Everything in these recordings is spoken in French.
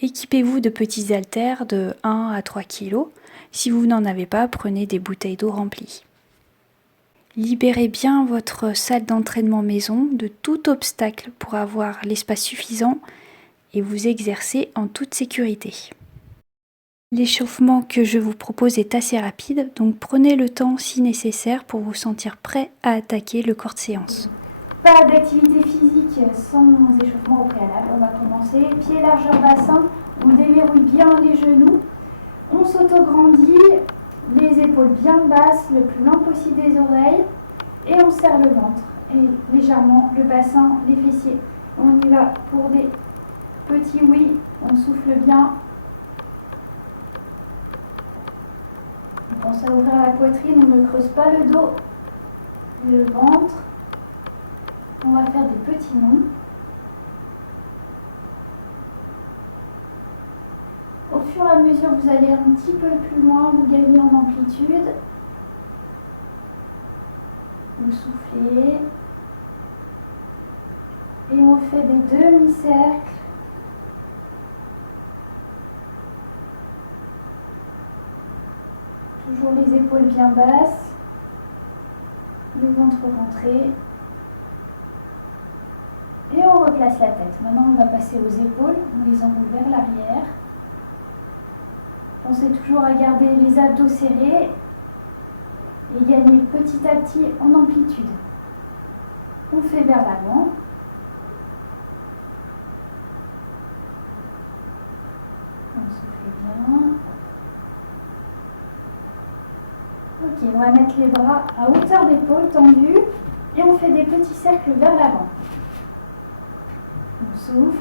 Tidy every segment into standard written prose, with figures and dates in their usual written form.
Équipez-vous de petits haltères de 1 à 3 kg. Si vous n'en avez pas, prenez des bouteilles d'eau remplies. Libérez bien votre salle d'entraînement maison de tout obstacle pour avoir l'espace suffisant et vous exercer en toute sécurité. L'échauffement que je vous propose est assez rapide, donc prenez le temps si nécessaire pour vous sentir prêt à attaquer le corps de séance. Pas d'activité physique sans échauffement au préalable. On va commencer. Pied largeur bassin, on déverrouille bien les genoux. On s'auto-grandit, les épaules bien basses, le plus loin possible des oreilles. Et on serre le ventre et légèrement le bassin, les fessiers. On y va pour des petits oui, on souffle bien. On pense à ouvrir la poitrine, on ne creuse pas le dos, le ventre. On va faire des petits noms. Au fur et à mesure que vous allez un petit peu plus loin, vous gagnez en amplitude. Vous soufflez. Et on fait des demi-cercles. Toujours les épaules bien basses. Le ventre rentré. Et on replace la tête. Maintenant, on va passer aux épaules. On les enroule vers l'arrière. Pensez toujours à garder les abdos serrés et gagner petit à petit en amplitude. On fait vers l'avant. On souffle bien. Ok, on va mettre les bras à hauteur d'épaule tendus et on fait des petits cercles vers l'avant. On souffle.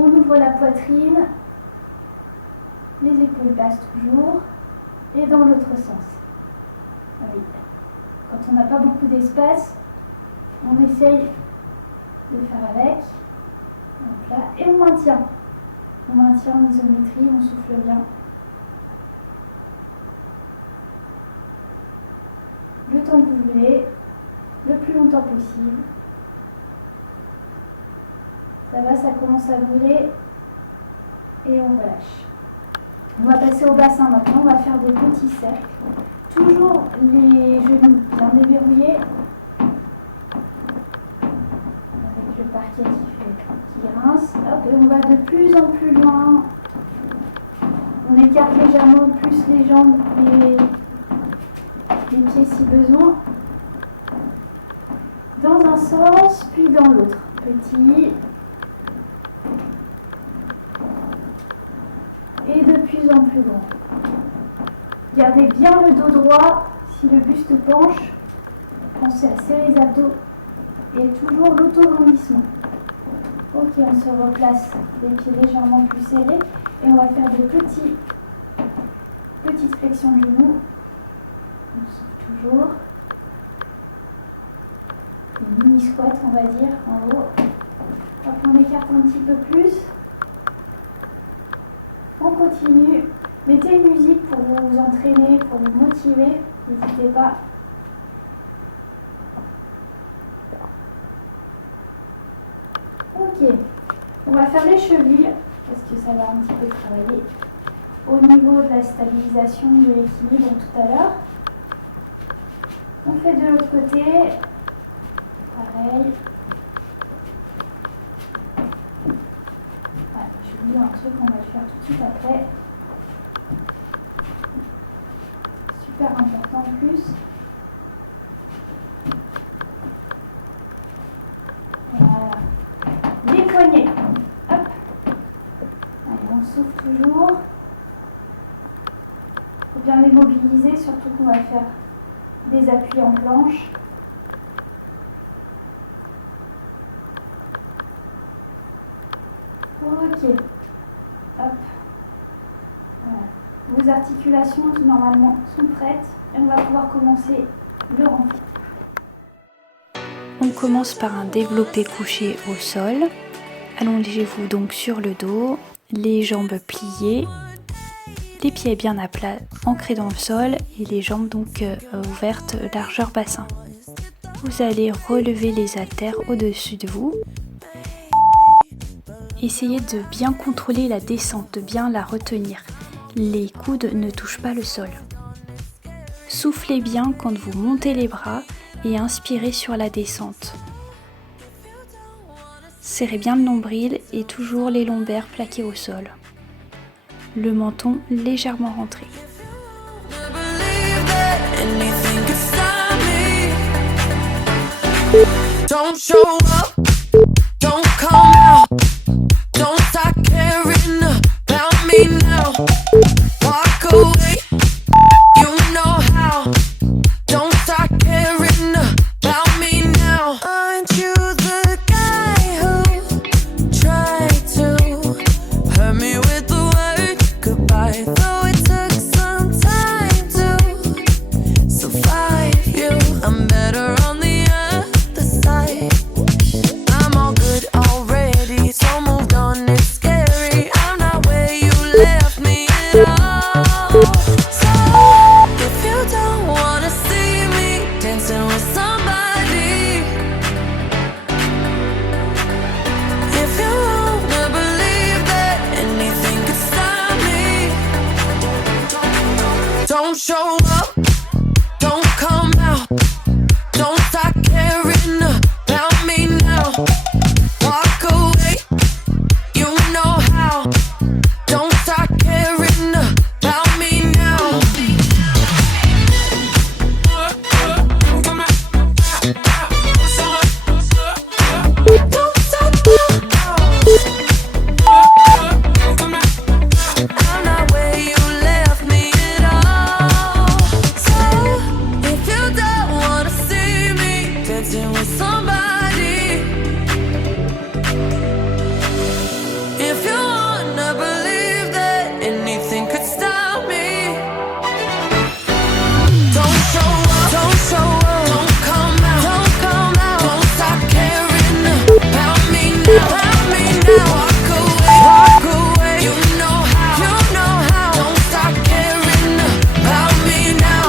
On ouvre la poitrine, les épaules basses toujours, et dans l'autre sens. Oui. Quand on n'a pas beaucoup d'espace, on essaye de faire avec. Donc là, et on maintient. On maintient en isométrie, on souffle bien. Le temps que vous voulez, le plus longtemps possible. Ça va, ça commence à brûler et on relâche. On va passer au bassin maintenant, on va faire des petits cercles. Toujours les genoux bien déverrouillés. Avec le parquet qui grince. Hop, et on va de plus en plus loin. On écarte légèrement plus les jambes et les pieds si besoin. Dans un sens, puis dans l'autre. Petit. Et de plus en plus grand. Gardez bien le dos droit si le buste penche. Pensez à serrer les abdos et toujours l'auto-grandissement. Ok, on se replace les pieds légèrement plus serrés et on va faire des petites flexions de genoux. On souffle toujours. Des mini squats, on va dire, en haut. Hop, on écarte un petit peu plus. On continue. Mettez une musique pour vous entraîner, pour vous motiver. N'hésitez pas. Ok. On va faire les chevilles parce que ça va un petit peu travailler au niveau de la stabilisation, de l'équilibre tout à l'heure. On fait de l'autre côté. Pareil. J'ai oublié un truc, on va le faire tout de suite après. Super important en plus. Voilà. Les poignets. Hop. Allez, on souffle toujours. Il faut bien les mobiliser, surtout qu'on va faire des appuis en planche. Ok. Hop. Voilà. Vos articulations normalement sont prêtes et on va pouvoir commencer le renfort. On commence par un développé couché au sol. Allongez-vous donc sur le dos, les jambes pliées, les pieds bien à plat, ancrés dans le sol et les jambes donc ouvertes largeur bassin. Vous allez relever les haltères au-dessus de vous Essayez de bien contrôler la descente, de bien la retenir. Les coudes ne touchent pas le sol. Soufflez bien quand vous montez les bras et inspirez sur la descente. Serrez bien le nombril et toujours les lombaires plaqués au sol. Le menton légèrement rentré. Don't show up, don't come out, don't start caring about me now. Walk away, you know how. Don't start caring about me now. Aren't you the guy who tried to hurt me with the word goodbye? Though it took some time to survive you, I'm better on the other side. I'm all good already, so moved on, it's scary. I'm not where you left me at all. So if you don't wanna see me dancing with somebody, if you wanna believe that anything could stop me, don't show up, don't come out, don't start caring about me now. Walk away, you know how. Don't start caring about me now. Don't stop. I'm not where you left me at all. So if you don't wanna see me dancing with somebody, if you wanna believe that anything could stop me, don't show up, don't show up, don't come out, don't come out, don't stop caring about me now, about me now. Walk away, you know how, don't stop caring about me now.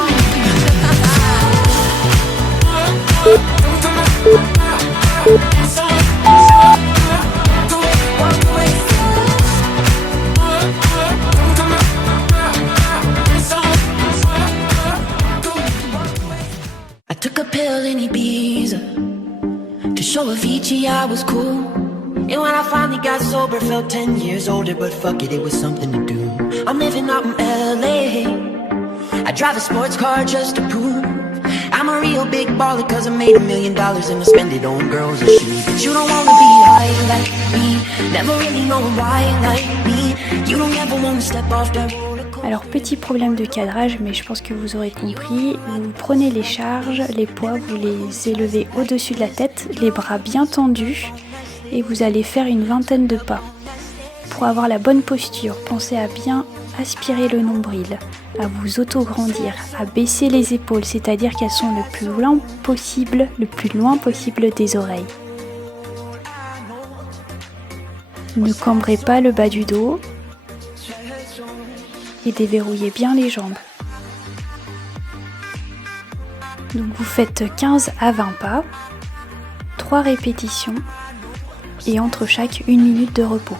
Walk away. I took a pill in Ibiza to show Avicii I was cool. And when I finally got sober, felt 10 years older. But fuck it, it was something to do. I'm living out in LA, I drive a sports car just to prove I'm a real big baller, cause I made $1 million and I spend it on girls and shoes. But you don't wanna be high like me, never really knowing why like me. You don't ever wanna step off that roller coaster. Alors petit problème de cadrage, mais je pense que vous aurez compris. Vous prenez les charges, les poids, vous les élevez au-dessus de la tête, les bras bien tendus et vous allez faire une vingtaine de pas. Pour avoir la bonne posture, pensez à bien aspirer le nombril, à vous auto-grandir, à baisser les épaules, c'est-à-dire qu'elles sont le plus loin possible des oreilles. Ne cambrez pas le bas du dos et déverrouillez bien les jambes. Donc vous faites 15 à 20 pas, 3 répétitions et entre chaque 1 minute de repos.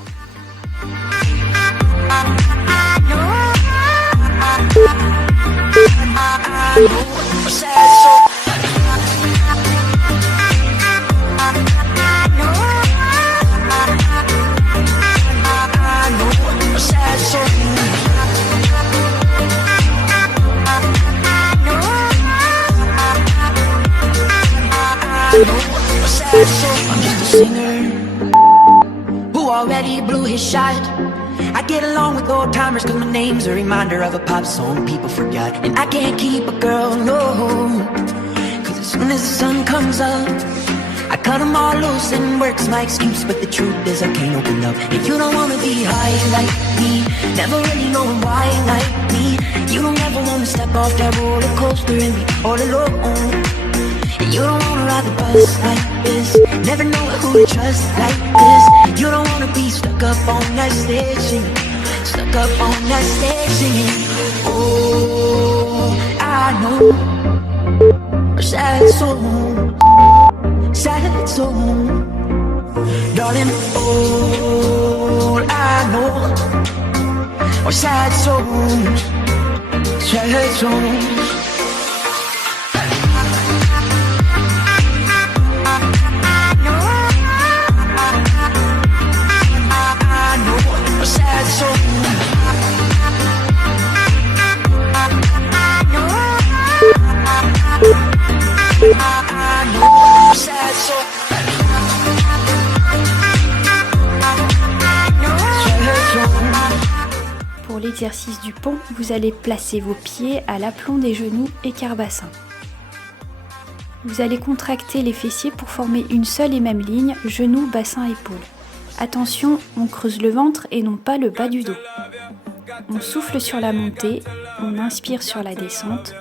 I'm just a singer who already blew his shot. I get along with old timers cause my name's a reminder of a pop song people forgot. And I can't keep a girl, no, cause as soon as the sun comes up I cut them all loose and work's my excuse. But the truth is I can't open up. If you don't wanna be high like me, never really knowing why like me, you don't ever wanna step off that roller coaster and be all alone. And you don't wanna ride the bus like this, never know who to trust like this. You don't wanna be stuck up on that stage singing, stuck up on that stage singing. Oh, I know a sad soul, sad soul, darling. Oh, oh sad souls, sad souls. Pour l'exercice du pont, vous allez placer vos pieds à l'aplomb des genoux et carbassin. Vous allez contracter les fessiers pour former une seule et même ligne, genoux, bassin, épaules. Attention, on creuse le ventre et non pas le bas du dos. On souffle sur la montée, on inspire sur la descente,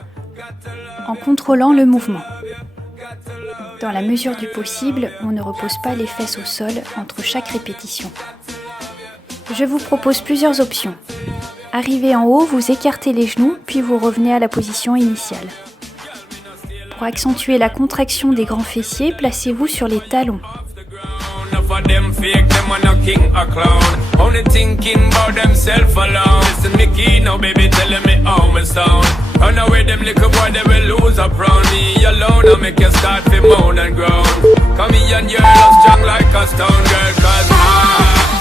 en contrôlant le mouvement. Dans la mesure du possible, on ne repose pas les fesses au sol entre chaque répétition. Je vous propose plusieurs options. Arrivé en haut, vous écartez les genoux, puis vous revenez à la position initiale. Pour accentuer la contraction des grands fessiers, placez-vous sur les talons. For them fake, them are no king or clown. Only thinking about themself alone. Listen, Mickey, now baby, telling me how me sound. Run away, them little boy, they will lose up round me alone. I make you start to moan and groan. Come here and you're strong like a stone girl, cause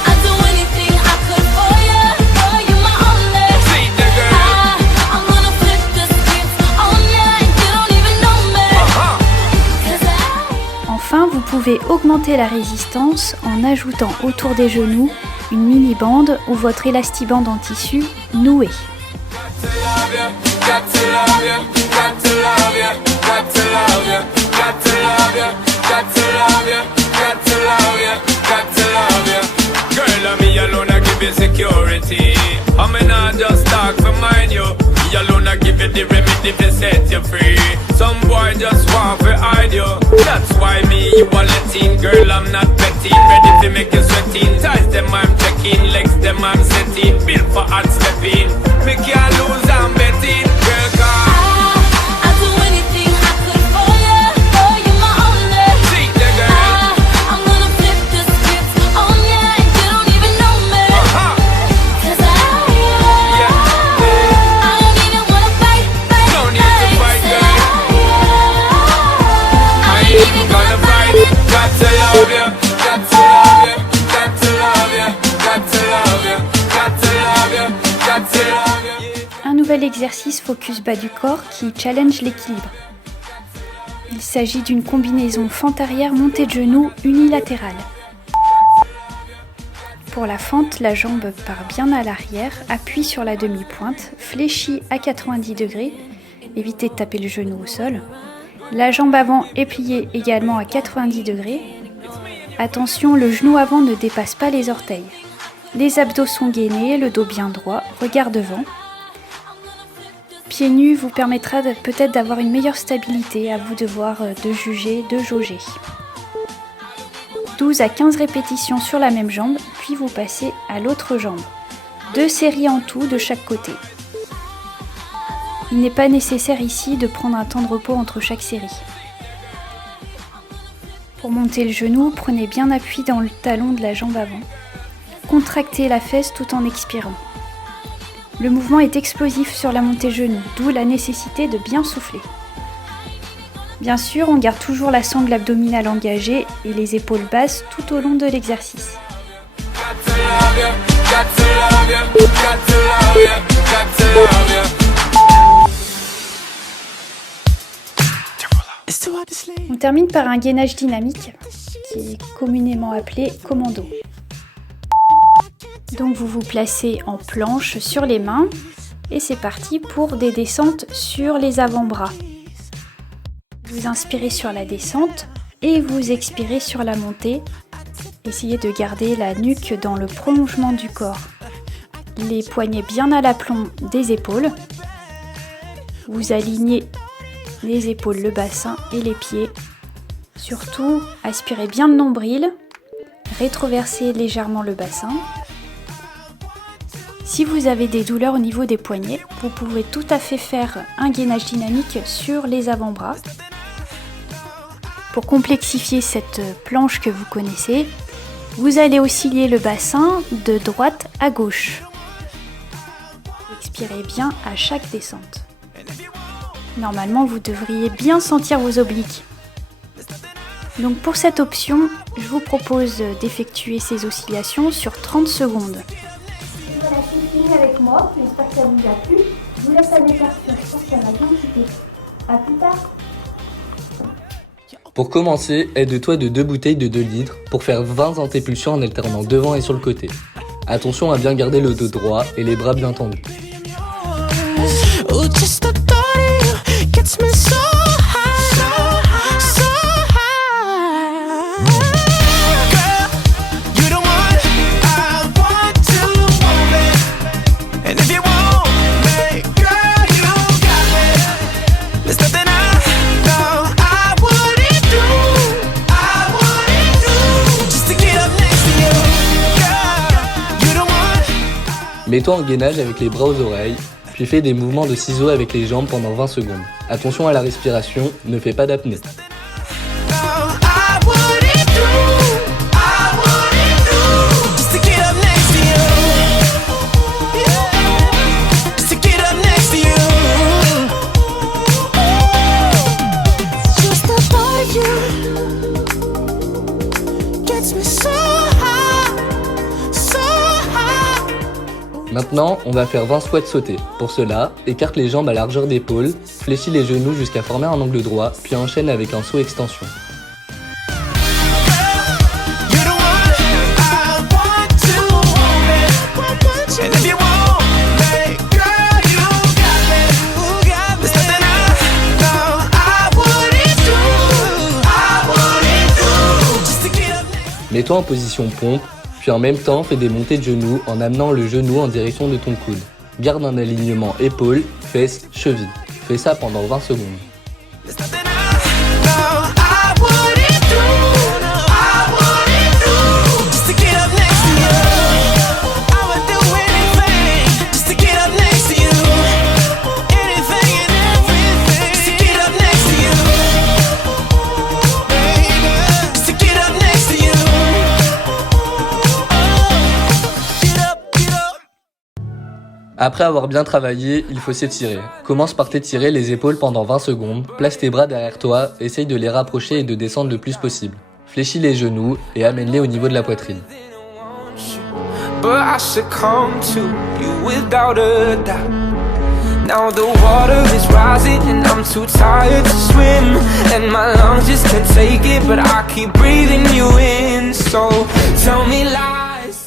I'd do anything I could for you. For you, my only. see the girl. I'm gonna flip the script on ya, and you don't even know me. Cause Enfin, vous pouvez augmenter la résistance en ajoutant autour des genoux une mini-bande ou votre élastibande en tissu noué. Got to love you, got to love you, got to love you, got to love you, got to love you, got to love you, got to love you. Girl, I'm me alone, I give you security. I'm not just talk for mind you. Me alone, I give you the remedy to set you free. Some boy just want to hide you. That's why me, you are letting. Girl, I'm not betting. Ready to make you sweating. Ties them, I'm checking. Legs them, I'm setting. Built for hard stepping. Me can't lose, I'm betting. Girl, come. I'd do anything I could for you. For you, my only. See the girl. I'm gonna flip the script on ya, and you don't even know me. Cause Yeah. I don't even wanna fight. Don't need to fight, girl. I ain't even gonna fight. Got to love you, got to love you, got to love you, got to love you, got to love you, got to love you. Un nouvel exercice focus bas du corps qui challenge l'équilibre. Il s'agit d'une combinaison fente arrière montée de genoux unilatérale. Pour la fente, la jambe part bien à l'arrière, appuie sur la demi-pointe, fléchit à 90 degrés, évitez de taper le genou au sol. La jambe avant est pliée également à 90 degrés. Attention, le genou avant ne dépasse pas les orteils. Les abdos sont gainés, le dos bien droit, regard devant. Pieds nus vous permettra peut-être d'avoir une meilleure stabilité, à vous de voir, de juger, de jauger. 12 à 15 répétitions sur la même jambe, puis vous passez à l'autre jambe. 2 séries en tout de chaque côté. Il n'est pas nécessaire ici de prendre un temps de repos entre chaque série. Pour monter le genou, prenez bien appui dans le talon de la jambe avant. Contractez la fesse tout en expirant. Le mouvement est explosif sur la montée genou, d'où la nécessité de bien souffler. Bien sûr, on garde toujours la sangle abdominale engagée et les épaules basses tout au long de l'exercice. On termine par un gainage dynamique, qui est communément appelé commando. Donc vous vous placez en planche sur les mains et c'est parti pour des descentes sur les avant-bras. Vous inspirez sur la descente et vous expirez sur la montée. Essayez de garder la nuque dans le prolongement du corps. Les poignets bien à l'aplomb des épaules. Vous alignez les épaules, le bassin et les pieds. Surtout, aspirez bien le nombril. Rétroversez légèrement le bassin. Si vous avez des douleurs au niveau des poignets, vous pouvez tout à fait faire un gainage dynamique sur les avant-bras. Pour complexifier cette planche que vous connaissez, vous allez osciller le bassin de droite à gauche. respirez bien à chaque descente. Normalement, vous devriez bien sentir vos obliques. Donc pour cette option, je vous propose d'effectuer ces oscillations sur 30 secondes. Voilà, c'est fini avec moi. J'espère que ça vous a plu. Je vous laisse avec Arthur. Je pense que ça va bien quitter. A plus tard. Pour commencer, aide-toi de 2 bouteilles de 2 litres pour faire 20 antépulsions en alternant devant et sur le côté. Attention à bien garder le dos droit et les bras bien tendus. Mets-toi en gainage avec les bras aux oreilles, puis fais des mouvements de ciseaux avec les jambes pendant 20 secondes. Attention à la respiration, ne fais pas d'apnée. Maintenant, on va faire 20 squats sautés. Pour cela, écarte les jambes à largeur d'épaule, fléchis les genoux jusqu'à former un angle droit, puis enchaîne avec un saut extension. Mets-toi en position pompe, puis en même temps fais des montées de genoux en amenant le genou en direction de ton coude. Garde un alignement épaules, fesses, chevilles. Fais ça pendant 20 secondes. Après avoir bien travaillé, il faut s'étirer. Commence par t'étirer les épaules pendant 20 secondes, place tes bras derrière toi, essaye de les rapprocher et de descendre le plus possible. Fléchis les genoux et amène-les au niveau de la poitrine. Now the water is rising and I'm too tired to swim, and my lungs just can't take it, but I keep breathing you in, so tell me lies.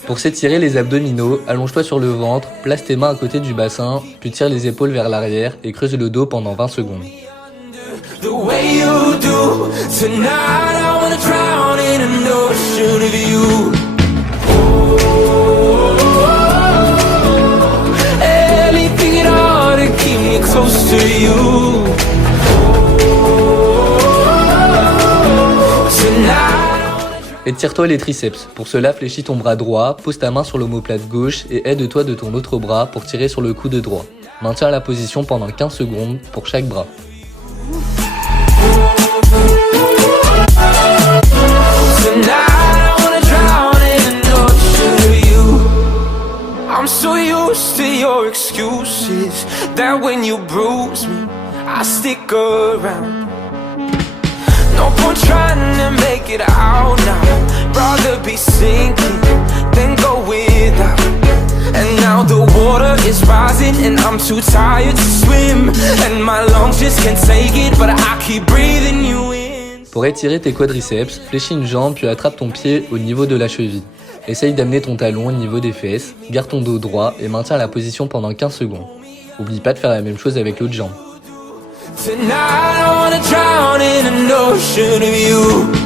Pour s'étirer les abdominaux, allonge-toi sur le ventre, place tes mains à côté du bassin, puis tire les épaules vers l'arrière et creuse le dos pendant 20 secondes. The way you do tonight, I wanna drown in an ocean of you. Anything at all to keep me close to you. Étire-toi les triceps. Pour cela, fléchis ton bras droit, pose ta main sur l'omoplate gauche et aide-toi de ton autre bras pour tirer sur le coude droit. Maintiens la position pendant 15 secondes pour chaque bras. I'm so used to your excuses that when you bruise me, I stick around. No point trying to make it out now. Rather be sinking than go without. And now the water is rising and I'm too tired to swim, and my lungs just can't take it, but I keep breathing you in. Pour étirer tes quadriceps, fléchis une jambe puis attrape ton pied au niveau de la cheville. Essaye d'amener ton talon au niveau des fesses, garde ton dos droit et maintiens la position pendant 15 secondes. Oublie pas de faire la même chose avec l'autre jambe. Tonight I wanna drown in an ocean of you.